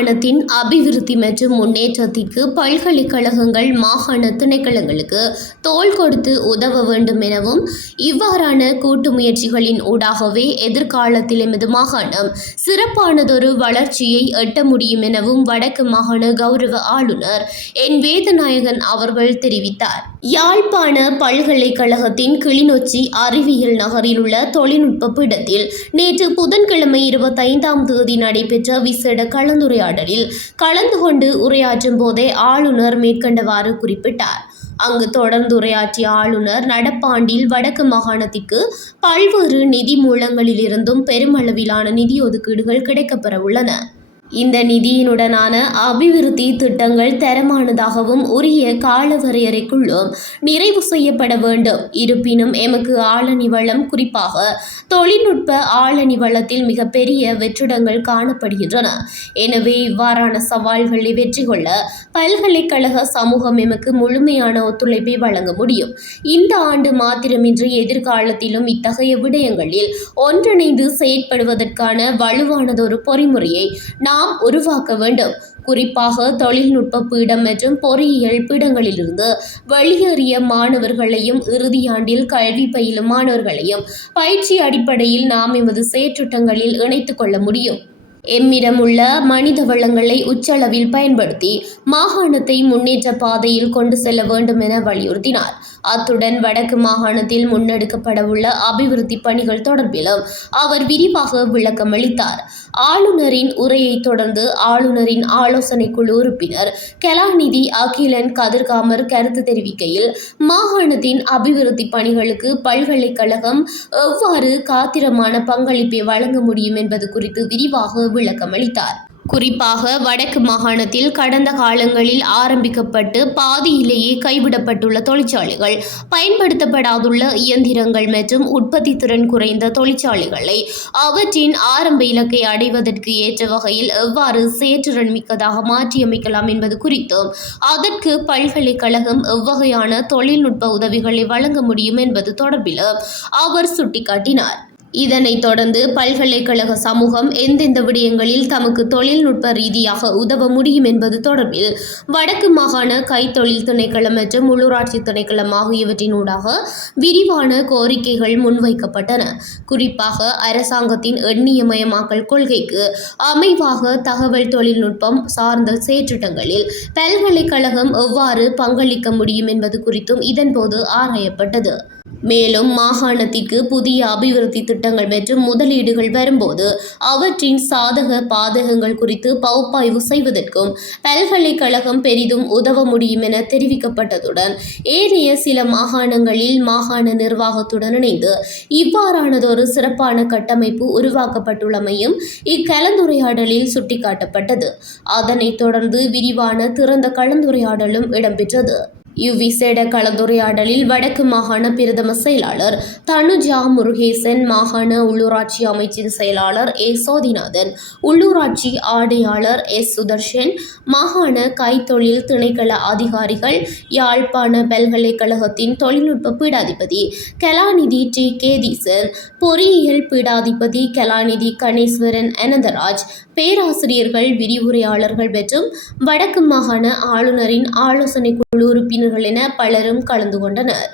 மாகாணத்தின் அபிவிருத்தி மற்றும் முன்னேற்றத்திற்கு பல்கலைக்கழகங்கள் மாகாண திணைக்களங்களுக்கு தோள் கொடுத்து உதவ வேண்டும் எனவும் இவ்வாறான கூட்டு முயற்சிகளின் ஊடாகவே எதிர்காலத்தில் எமது மாகாணம் சிறப்பானதொரு வளர்ச்சியை எட்ட முடியும் எனவும் வடக்கு மாகாண கௌரவ ஆளுநர் என் வேதநாயகன் அவர்கள் தெரிவித்தார். யாழ்ப்பாண பல்கலைக்கழகத்தின் கிளிநொச்சி அறிவியல் நகரில் உள்ள தொழில்நுட்ப பீடத்தில் நேற்று புதன்கிழமை 25ஆம் தேதி நடைபெற்ற விசேட கலந்துரையாடலில் கலந்து கொண்டு உரையாற்றும் போதே ஆளுநர் மேற்கண்டவாறு குறிப்பிட்டார். அங்கு தொடர்ந்து உரையாற்றிய ஆளுநர் நடப்பாண்டில் வடக்கு மாகாணத்திற்கு பல்வேறு நிதி மூலங்களிலிருந்தும் பெருமளவிலான நிதி ஒதுக்கீடுகள் கிடைக்கப்பெற உள்ளன. இந்த நிதியினுடனான அபிவிருத்தி திட்டங்கள் தரமானதாகவும் உரிய காலவரையறைக்குள்ளும் நிறைவு செய்யப்பட வேண்டும். இருப்பினும் எமக்கு ஆளணி வளம், குறிப்பாக தொழில்நுட்ப ஆளணி வளத்தில் மிகப்பெரிய வெற்றிடங்கள் காணப்படுகின்றன. எனவே இவ்வாறான சவால்களை வெற்றி கொள்ள பல்கலைக்கழக சமூகம் எமக்கு முழுமையான ஒத்துழைப்பை வழங்க முடியும். இந்த ஆண்டு மாத்திரமின்றி எதிர்காலத்திலும் இத்தகைய விடயங்களில் ஒன்றிணைந்து செயற்படுவதற்கான வலுவானதொரு பொறிமுறையை நாம் உருவாக்க வேண்டும். குறிப்பாக தொழில்நுட்ப பீடம் மற்றும் பொறியியல் பீடங்களிலிருந்து வெளியேறிய மாணவர்களையும் இறுதியாண்டில் கல்வி பயிலும் மாணவர்களையும் பயிற்சி அடிப்படையில் நாம் எமது செயற்றிட்டங்களில் இணைத்துக் கொள்ள முடியும். எம்மிடம் உள்ள மனித வளங்களை உச்சளவில் பயன்படுத்தி மாகாணத்தை முன்னேற்ற பாதையில் கொண்டு செல்ல வேண்டும் என வலியுறுத்தினார். அத்துடன் வடக்கு மாகாணத்தில் முன்னெடுக்கப்படவுள்ள அபிவிருத்தி பணிகள் தொடர்பிலும் அவர் விரிவாக விளக்கமளித்தார். ஆளுநரின் உரையை தொடர்ந்து ஆளுநரின் ஆலோசனை குழு உறுப்பினர் கலாநிதி அகிலன் கதிர்காமர் கருத்து தெரிவிக்கையில், மாகாணத்தின் அபிவிருத்தி பணிகளுக்கு பல்கலைக்கழகம் எவ்வாறு காத்திரமான பங்களிப்பை வழங்க முடியும் என்பது குறித்து விரிவாக விளக்கமளித்தார். குறிப்பாக வடக்கு மாகாணத்தில் கடந்த காலங்களில் ஆரம்பிக்கப்பட்டு பாதியிலேயே கைவிடப்பட்டுள்ள தொழிற்சாலைகள், பயன்படுத்தப்படாதுள்ள இயந்திரங்கள் மற்றும் உற்பத்தி திறன் குறைந்த தொழிற்சாலைகளை அவற்றின் ஆரம்ப இலக்கை அடைவதற்கு ஏற்ற வகையில் எவ்வாறு செயற்றிறன் மிக்கதாக மாற்றியமைக்கலாம் என்பது குறித்தும், அதற்கு பல்கலைக்கழகம் எவ்வகையான தொழில்நுட்ப உதவிகளை வழங்க முடியும் என்பது தொடர்பிலும் அவர் சுட்டிக்காட்டினார். இதனைத் தொடர்ந்து பல்கலைக்கழக சமூகம் எந்தெந்த விடயங்களில் தமக்கு தொழில்நுட்ப ரீதியாக உதவ முடியும் என்பது தொடர்பில் வடக்கு மாகாண கைத்தொழில் திணைக்களம் மற்றும் உள்ளூராட்சி திணைக்களம் ஆகியவற்றினூடாக விரிவான கோரிக்கைகள் முன்வைக்கப்பட்டன. குறிப்பாக அரசாங்கத்தின் எண்ணியமயமாக்கல் கொள்கைக்கு அமைவாக தகவல் தொழில்நுட்பம் சார்ந்த செயற்றிட்டங்களில் பல்கலைக்கழகம் எவ்வாறு பங்களிக்க முடியும் என்பது குறித்தும் இதன்போது ஆராயப்பட்டது. மேலும் மாகாணத்திற்கு புதிய அபிவிருத்தி திட்டங்கள் மற்றும் முதலீடுகள் வரும்போது அவற்றின் சாதக பாதகங்கள் குறித்து பகுப்பாய்வு செய்வதற்கும் பல்கலைக்கழகம் பெரிதும் உதவ முடியும் என தெரிவிக்கப்பட்டதுடன், ஏனைய சில மாகாணங்களில் மாகாண நிர்வாகத்துடன் இணைந்து இவ்வாறானதொரு சிறப்பான கட்டமைப்பு உருவாக்கப்பட்டுள்ளமையும் இக்கலந்துரையாடலில் சுட்டிக்காட்டப்பட்டது. அதனைத் தொடர்ந்து விரிவான திறந்த கலந்துரையாடலும் இடம்பெற்றது. இவ்விசேட கலந்துரையாடலில் வடக்கு மாகாண பிரதம செயலாளர் தனுஜா முருகேசன், மாகாண உள்ளூராட்சி அமைச்சின் செயலாளர் ஏ சோதிநாதன், உள்ளூராட்சி ஆணையாளர் எஸ் சுதர்ஷன், மாகாண கைத்தொழில் திணைக்கள அதிகாரிகள், யாழ்ப்பாண பல்கலைக்கழகத்தின் தொழில்நுட்ப பீடாதிபதி கலாநிதி டி கேதீசன், பொறியியல் பீடாதிபதி கலாநிதி கணேஸ்வரன் அனந்தராஜ், பேராசிரியர்கள், விரிவுரையாளர்கள் மற்றும் வடக்கு மாகாண ஆளுநரின் ஆலோசனை குழு உறுப்பினர்கள் என பலரும் கலந்து கொண்டனர்.